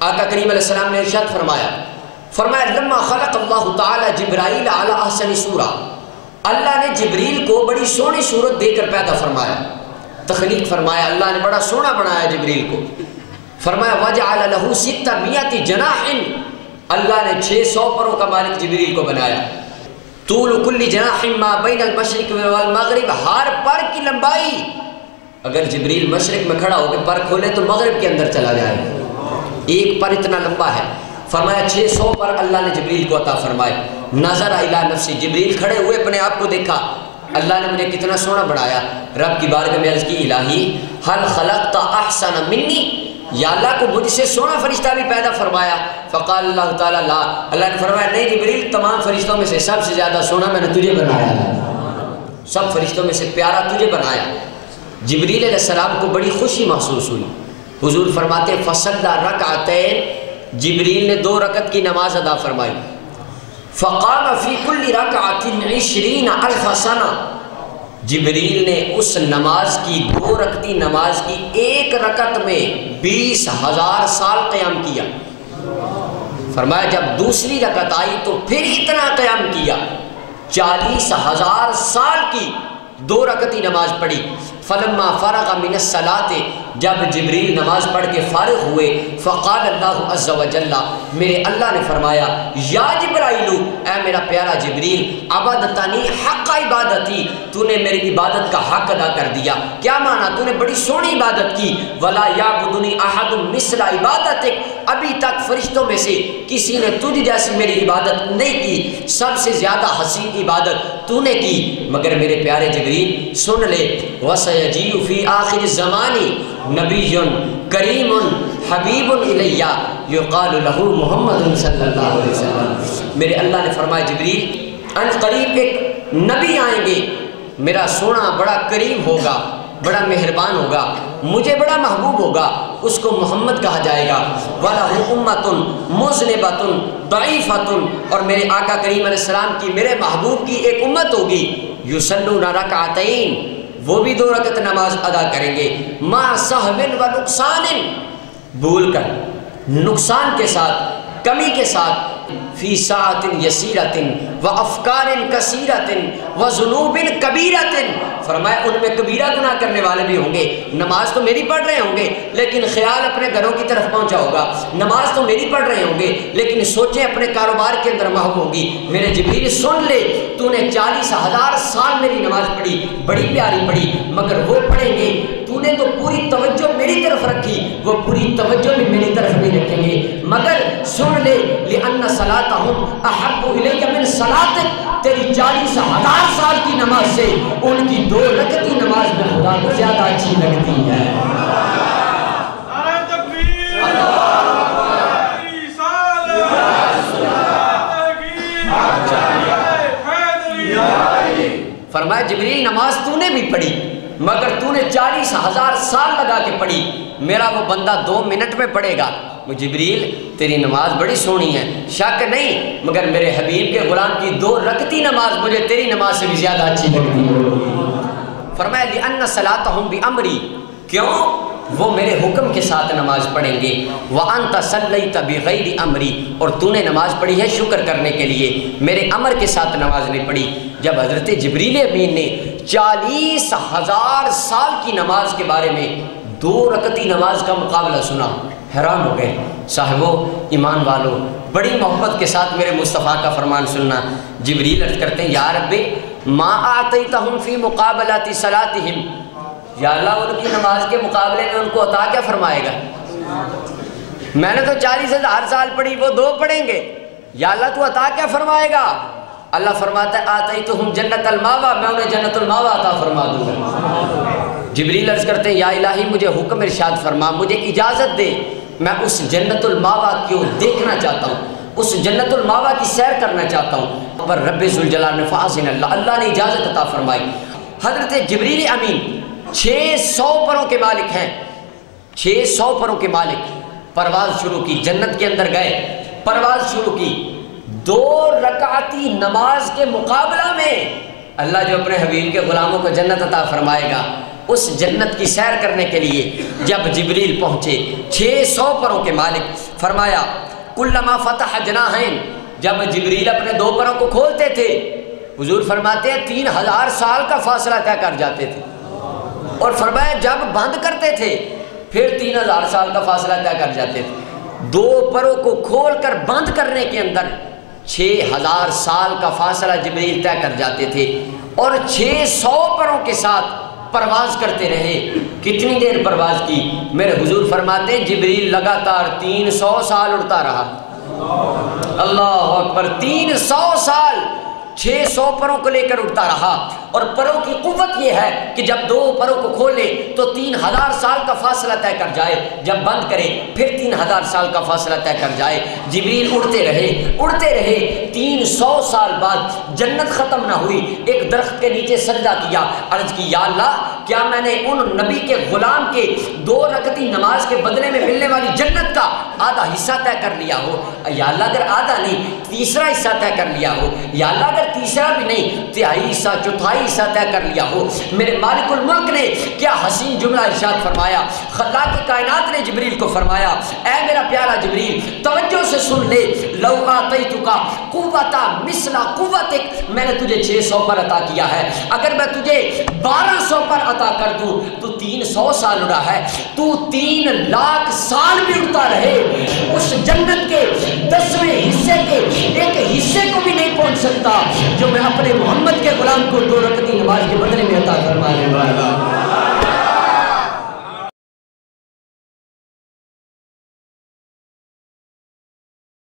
آقا کریم علیہ السلام نے ارشاد فرمایا لما خلق اللہ تعالی جبرائیل علی احسن صورہ، اللہ نے جبریل کو بڑی سونی صورت دے کر پیدا فرمایا، تخلیق فرمایا، اللہ نے بڑا سونا بنایا جبریل کو۔ فرمایا وجعل له 600 جناح، اللہ نے 600 پروں کا مالک جبریل کو بنایا۔ طول کل جناح ما بین المشرق والمغرب، ہر پر کی لمبائی، اگر جبریل مشرق میں کھڑا ہو کے پر کھولے تو مغرب کے اندر چلا جائے، ایک پر اتنا لمبا ہے۔ فرمایا 600 پر اللہ نے جبریل کو عطا فرمائے۔ نظر الی نفسی، جبریل کھڑے ہوئے اپنے آپ کو دیکھا، اللہ نے مجھے کتنا سونا بنایا۔ رب کی بارگاہ میں عرض کی الہی حل خلقت احسن منی، یا اللہ کو مجھ سے سونا فرشتہ بھی پیدا فرمایا؟ فقال اللہ تعالیٰ لا، اللہ نے فرمایا نہیں جبریل، تمام فرشتوں میں سے سب سے زیادہ سونا میں نے تجھے بنایا ہے، سب فرشتوں میں سے پیارا تجھے بنایا۔ جبریل علیہ السلام کو بڑی خوشی محسوس ہوئی۔ حضور فرماتے فصلی رکعتین، جبریل نے 2 رکعت کی نماز ادا فرمائی۔ فقام فی کل رکعت 20,000 سنہ، جبریل نے اس نماز کی 2 رکعتی نماز کی 1 رکعت میں 20,000 سال قیام کیا۔ فرمایا جب دوسری رکعت آئی تو پھر اتنا قیام کیا، 40,000 سال کی 2 رکعتی نماز پڑھی۔ فلما فرغ من الصلاۃ، جب جبریل نماز پڑھ کے فارغ ہوئے، فقال اللہ عز وجل، میرے اللہ نے فرمایا یا جبرائیل، اے میرا پیارا جبریل، عبادتنی حق عبادتی، تو نے میری عبادت کا حق ادا کر دیا۔ کیا معنی؟ تو نے بڑی سونی عبادت کی۔ ولا یعبدنی احد مثل عبادتک، ابھی تک فرشتوں میں سے کسی نے تجھ جیسی میری عبادت نہیں کی، سب سے زیادہ حسین عبادت تو نے کی۔ مگر میرے پیارے جبریل سن لے، وَسَيَجِيُّ فِي آخِرِ الزَّمَانِ نَبِيٌّ كَرِيمٌ حَبِيبٌ إِلَيَّ يُقَالُ لَهُ محمد صلی اللہ علیہ وسلم۔ میرے اللہ نے فرمایا جبریل ان قریب ایک نبی آئیں گے، میرا سونا بڑا کریم ہوگا، بڑا مہربان ہوگا، مجھے بڑا محبوب ہوگا، اس کو محمد کہا جائے گا۔ وَلَهُ أُمَّةٌ مُذْنِبَةٌ ضَعِيفَةٌ، اور میرے آقا کریم علیہ السلام کی، میرے محبوب کی ایک امت ہوگی، يُصَلُّونَ رَكْعَتَيْن، وہ بھی 2 رکعت نماز ادا کریں گے، ما سہو و نقصان، بھول کر، نقصان کے ساتھ، کمی کے ساتھ، فی ساعت یسیرۃ و افکار کثیرۃ و ذنوب کبیرۃ، فرمایا ان میں کبیرہ گناہ کرنے والے بھی ہوں گے، نماز تو میری پڑھ رہے ہوں گے لیکن خیال اپنے گھروں کی طرف پہنچا ہوگا، نماز تو میری پڑھ رہے ہوں گے لیکن سوچیں اپنے کاروبار کے اندر محو ہوگی۔ میرے جبریل سن لے، تو نے 40,000 سال میری نماز پڑھی، بڑی پیاری پڑھی، مگر وہ پڑھیں گے، تو نے تو پوری توجہ میری طرف رکھی، وہ پوری توجہ بھی میری طرف نہیں رکھیں گے، مگر سن لے لِأَنَّ صَلَاتَهُمْ أَحَبُّ إِلَيَّ مِنْ صَلَاتِكَ، تیری 40,000 سال کی نماز سے ان کی 2 رکعتی نماز میں خدا کو زیادہ اچھی لگتی ہے۔ فرمایا جبریل نماز تو نے بھی پڑھی مگر تو نے 40,000 سال لگا کے پڑھی، میرا وہ بندہ 2 منٹ میں پڑھے گا۔ وہ جبریل تیری نماز بڑی سونی ہے، شک نہیں، مگر میرے حبیب کے غلام کی 2 رکعتی نماز مجھے تیری نماز سے بھی زیادہ اچھی لگتی ہے۔ فرمایا لِأَنَّ صَلَاتَهُمْ بِأَمْرِي، کیوں؟ وہ میرے حکم کے ساتھ نماز پڑھیں گے۔ وَأَنْتَ صَلَّيْتَ بِغَيْرِ أَمْرِي، اور تو نے نماز پڑھی ہے شکر کرنے کے لیے، میرے امر کے ساتھ نماز نہیں پڑھی۔ جب حضرت جبریل امین نے 40,000 سال کی نماز کے بارے میں 2 رکعتی نماز کا مقابلہ سنا، حیران ہو گئے۔ صاحبو، ایمان والو، بڑی محبت کے ساتھ میرے مصطفیٰ کا فرمان سننا۔ جبریل عرض کرتے ہیں یا رب ما آتیتہم فی مقابلات صلاتہم، یا اللہ ان کی نماز کے مقابلے میں ان کو عطا کیا فرمائے گا؟ میں نے تو 40,000 سال پڑھی، وہ 2 پڑھیں گے، یا اللہ تو عطا کیا فرمائے گا؟ اللہ فرماتا ہے آتیتہم جنت الماوا، میں انہیں جنت الماوا عطا فرما دوں گا۔ جبریل عرض کرتے ہیں یا الہی مجھے حکم ارشاد فرما، مجھے اجازت دے، میں اس جنت الماوا کو دیکھنا چاہتا ہوں، اس جنت الماوا کی سیر کرنا چاہتا ہوں۔ پر رب ذوالجلال نے فاذن اللہ نے اجازت عطا فرمائی۔ حضرت جبریل امین 600 پروں کے مالک ہیں، 600 پروں کے مالک، پرواز شروع کی، جنت کے اندر گئے، پرواز شروع کی۔ 2 رکعتی نماز کے مقابلہ میں اللہ جو اپنے حبیب کے غلاموں کو جنت عطا فرمائے گا، اس جنت کی سیر کرنے کے لیے جب جبریل پہنچے، 600 پروں کے مالک، فرمایا کلما فتح جناحین، جب جبریل اپنے 2 پروں کو کھولتے تھے حضور فرماتے ہیں 3000 سال کا فاصلہ طے کر جاتے تھے، اور فرمایا جب بند کرتے تھے پھر 3000 سال کا فاصلہ طے کر جاتے تھے۔ 2 پروں کو کھول کر بند کرنے کے اندر 6000 سال کا فاصلہ جبریل طے کر جاتے تھے، اور 600 پروں کے ساتھ پرواز کرتے رہے۔ کتنی دیر پرواز کی؟ میرے حضور فرماتے ہیں جبریل لگاتار 300 سال اڑتا رہا۔ اللہ اکبر، 300 سال 600 پروں کو لے کر اڑتا رہا، اور پروں کی قوت یہ ہے کہ جب 2 پروں کو کھولے تو 3000 سال کا فاصلہ طے کر جائے، جب بند کرے پھر 3000 سال کا فاصلہ طے کر جائے۔ جبریل اڑتے رہے 300 سال بعد جنت ختم نہ ہوئی، ایک درخت کے نیچے سجدہ کیا، عرض کی یا اللہ کیا میں نے ان نبی کے غلام کے 2 رکعتی نماز کے بدلے میں ملنے والی جنت کا آدھا حصہ طے کر لیا ہو؟ یا اللہ اگر آدھا نہیں تیسرا حصہ طے کر لیا ہو، یا اللہ اگر تیسرا بھی نہیں 3/4 حصہ 4/4 حصہ طے کر لیا ہو۔ میرے مالک الملک نے کیا حسین جملہ ارشاد فرمایا، خلاق کائنات نے جبریل کو فرمایا اے میرا پیارا جبریل توجہ سے سن لے، لو آتیتک قوتا مثل قوتک، میں نے تجھے 600 پر عطا کیا ہے، اگر میں تجھے 1200 پر عطا کر دوں تو 300 سال اڑا ہے، تو 3 لاکھ سال بھی اڑتا رہے، اس جنت کے 10ویں حصے کے ایک حصے کو بھی نہیں پہنچ سکتا جو میں اپنے محمد کے غلام کو 2 رکعتی نماز کے بدلے میں عطا فرمانے والا۔